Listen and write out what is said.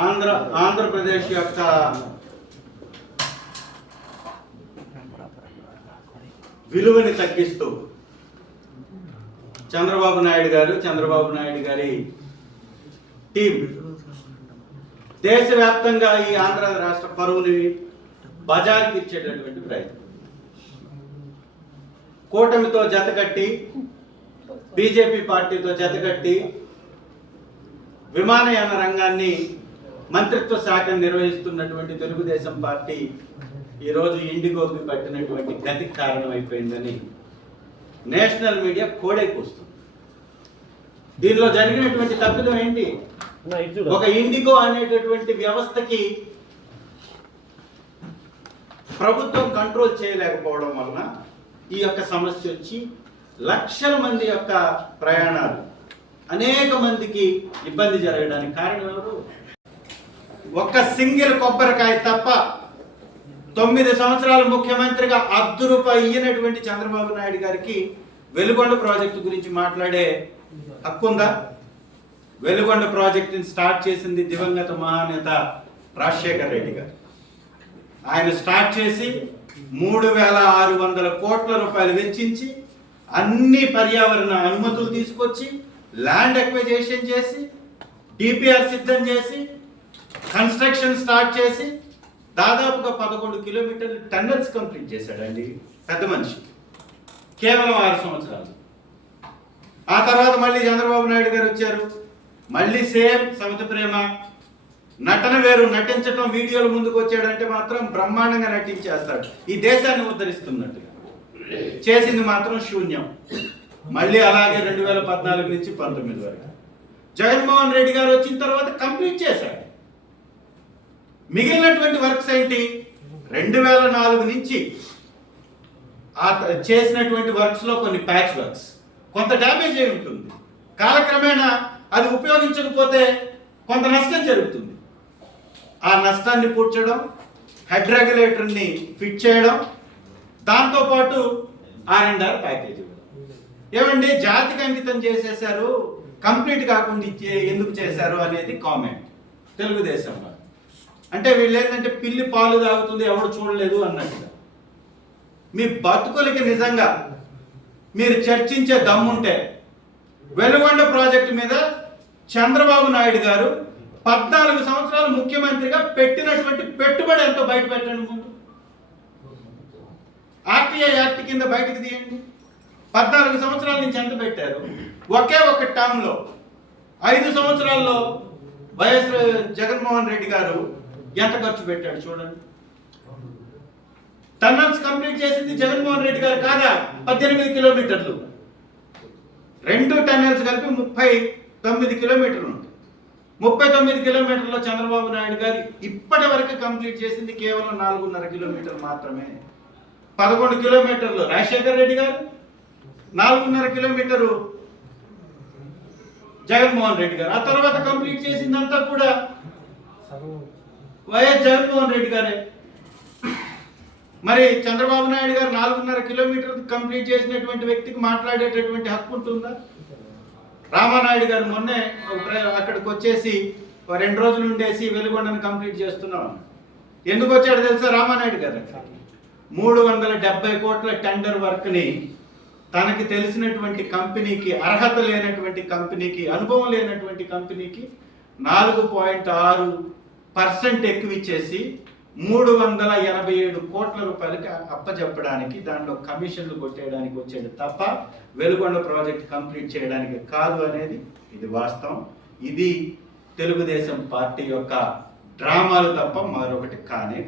ఆంధ్ర ఆంధ్రప్రదేశ్ యొక్క విలువని తగ్గిస్తూ చంద్రబాబు నాయుడు గారు చంద్రబాబు నాయుడు గారి టీం దేశవ్యాప్తంగా ఈ ఆంధ్ర రాష్ట్ర పరువుని బజార్కి ఇచ్చేటటువంటి ప్రయత్నం. కూటమితో జతకట్టి బీజేపీ పార్టీతో జతకట్టి విమానయాన రంగాన్ని మంత్రిత్వ శాఖ నిర్వహిస్తున్నటువంటి తెలుగుదేశం పార్టీ ఈరోజు ఇండిగోకి పట్టినటువంటి గతికి కారణమైపోయిందని నేషనల్ మీడియా కోడే కూస్తుంది. దీనిలో జరిగినటువంటి తప్పిదం ఏంటి? ఒక ఇండిగో అనేటటువంటి వ్యవస్థకి ప్రభుత్వం కంట్రోల్ చేయలేకపోవడం వలన ఈ యొక్క సమస్య వచ్చి లక్షల మంది యొక్క ప్రయాణాలు అనేక మందికి ఇబ్బంది జరగడానికి కారణం ఎవరు? ఒక్క సింగిల్ కొబ్బరికాయ తప్ప తొమ్మిది సంవత్సరాలు ముఖ్యమంత్రిగా అర్ధ రూపాయి ఇయ్యనటువంటి చంద్రబాబు నాయుడు గారికి వెలుగొండ ప్రాజెక్టు గురించి మాట్లాడే హక్కు ఉందా? వెలుగొండ ప్రాజెక్టుని స్టార్ట్ చేసింది దివంగత మహానేత రాజశేఖర్ రెడ్డి గారు. ఆయన స్టార్ట్ చేసి మూడు వేల ఆరు వందల కోట్ల రూపాయలు వెచ్చించి అన్ని పర్యావరణ అనుమతులు తీసుకొచ్చి ల్యాండ్ ఎక్వైజేషన్ చేసి డిపిఆర్ సిద్ధం చేసి కన్స్ట్రక్షన్ స్టార్ట్ చేసి దాదాపుగా పదకొండు కిలోమీటర్లు టన్నల్స్ కంప్లీట్ చేశాడండి. పెద్ద మనిషి. కేవలం ఆరు సంవత్సరాలు. ఆ తర్వాత మళ్ళీ చంద్రబాబు నాయుడు గారు వచ్చారు. మళ్ళీ సేమ్ సమిత ప్రేమ. నటన వేరు నటించటం వీడియోల ముందుకు వచ్చాడంటే మాత్రం బ్రహ్మాండంగా నటించేస్తాడు. ఈ దేశాన్ని ఉద్ధరిస్తున్నట్టుగా. చేసింది మాత్రం శూన్యం. మళ్ళీ అలాగే రెండు వేల పద్నాలుగు నుంచి పంతొమ్మిది వరకు. జగన్మోహన్ రెడ్డి గారు వచ్చిన తర్వాత కంప్లీట్ చేశాడు. మిగిలినటువంటి వర్క్స్ ఏంటి? రెండు వేల నాలుగు నుంచి ఆ చేసినటువంటి వర్క్స్లో కొన్ని ప్యాచ్ వర్క్స్. కొంత డ్యామేజ్ అయి ఉంటుంది. కాలక్రమేణా అది ఉపయోగించకపోతే కొంత నష్టం జరుగుతుంది. ఆ నష్టాన్ని పూడ్చడం హెడ్ రెగ్యులేటర్ని ఫిట్ చేయడం దాంతోపాటు ఆర్ అండ్ ఆర్ ప్యాకేజ్ ఏమండి? జాతికి అంకితం చేసేసారు కంప్లీట్ కాకుండా ఇచ్చే ఎందుకు చేశారు అనేది కామెంట్. తెలుగుదేశం వాళ్ళు. అంటే వీళ్ళు ఏంటంటే పిల్లి పాలు తాగుతుంది ఎవడు చూడలేదు అన్నట్టుగా మీ బతుకులకి నిజంగా మీరు చర్చించే దమ్ముంటే వెలుగొండ ప్రాజెక్టు మీద చంద్రబాబు నాయుడు గారు పద్నాలుగు సంవత్సరాలు ముఖ్యమంత్రిగా పెట్టినటువంటి పెట్టుబడి ఎంతో బయట పెట్టండి ముందు. ఆర్టీఐ యాక్ట్ కింద బయటకు తీయండి. పద్నాలుగు సంవత్సరాల నుంచి ఎంత పెట్టారు? ఒకే ఒక టర్మ్లో ఐదు సంవత్సరాల్లో వైఎస్ జగన్మోహన్ రెడ్డి గారు ఎంత ఖర్చు పెట్టాడు చూడండి. టన్నల్స్ కంప్లీట్ చేసింది జగన్మోహన్ రెడ్డి గారు కాదా? పద్దెనిమిది కిలోమీటర్లు. రెండు టన్నల్స్ కలిపి ముప్పై తొమ్మిది కిలోమీటర్లు ఉంటాయి ముప్పై తొమ్మిది కిలోమీటర్లో చంద్రబాబు నాయుడు గారు ఇప్పటి వరకు కంప్లీట్ చేసింది కేవలం నాలుగున్నర కిలోమీటర్ మాత్రమే. పదకొండు కిలోమీటర్లు రాజశేఖర్ రెడ్డి గారు నాలుగున్నర కిలోమీటరు జగన్మోహన్ రెడ్డి గారు. ఆ తర్వాత కంప్లీట్ చేసిందంతా కూడా వైఎస్ జగన్మోహన్ రెడ్డి గారే. మరి చంద్రబాబు నాయుడు గారు నాలుగున్నర కిలోమీటర్ కంప్లీట్ చేసినటువంటి వ్యక్తికి మాట్లాడేటటువంటి హక్కు ఉంటుందా? రామానాయుడు గారు మొన్నే ఒక అక్కడికి వచ్చేసి రెండు రోజులు ఉండేసి వెలుగొండను కంప్లీట్ చేస్తున్నాం. ఎందుకు వచ్చాడు తెలుసా రామానాయుడు గారు? మూడు వందల డెబ్బై కోట్ల టెండర్ వర్క్ని తనకి తెలిసినటువంటి కంపెనీకి అర్హత లేనటువంటి కంపెనీకి అనుభవం లేనటువంటి కంపెనీకి నాలుగు పాయింట్ ఆరు పర్సెంట్ ఎక్కువ ఇచ్చేసి మూడు వందల ఎనభై ఏడు కోట్ల రూపాయలకి అప్పచెప్పడానికి దాంట్లో కమిషన్లు కొట్టేయడానికి వచ్చాడు తప్ప వెలుగొండ ప్రాజెక్ట్ కంప్లీట్ చేయడానికి కాదు అనేది ఇది వాస్తవం. ఇది తెలుగుదేశం పార్టీ యొక్క డ్రామాలు తప్ప మరొకటి కానీ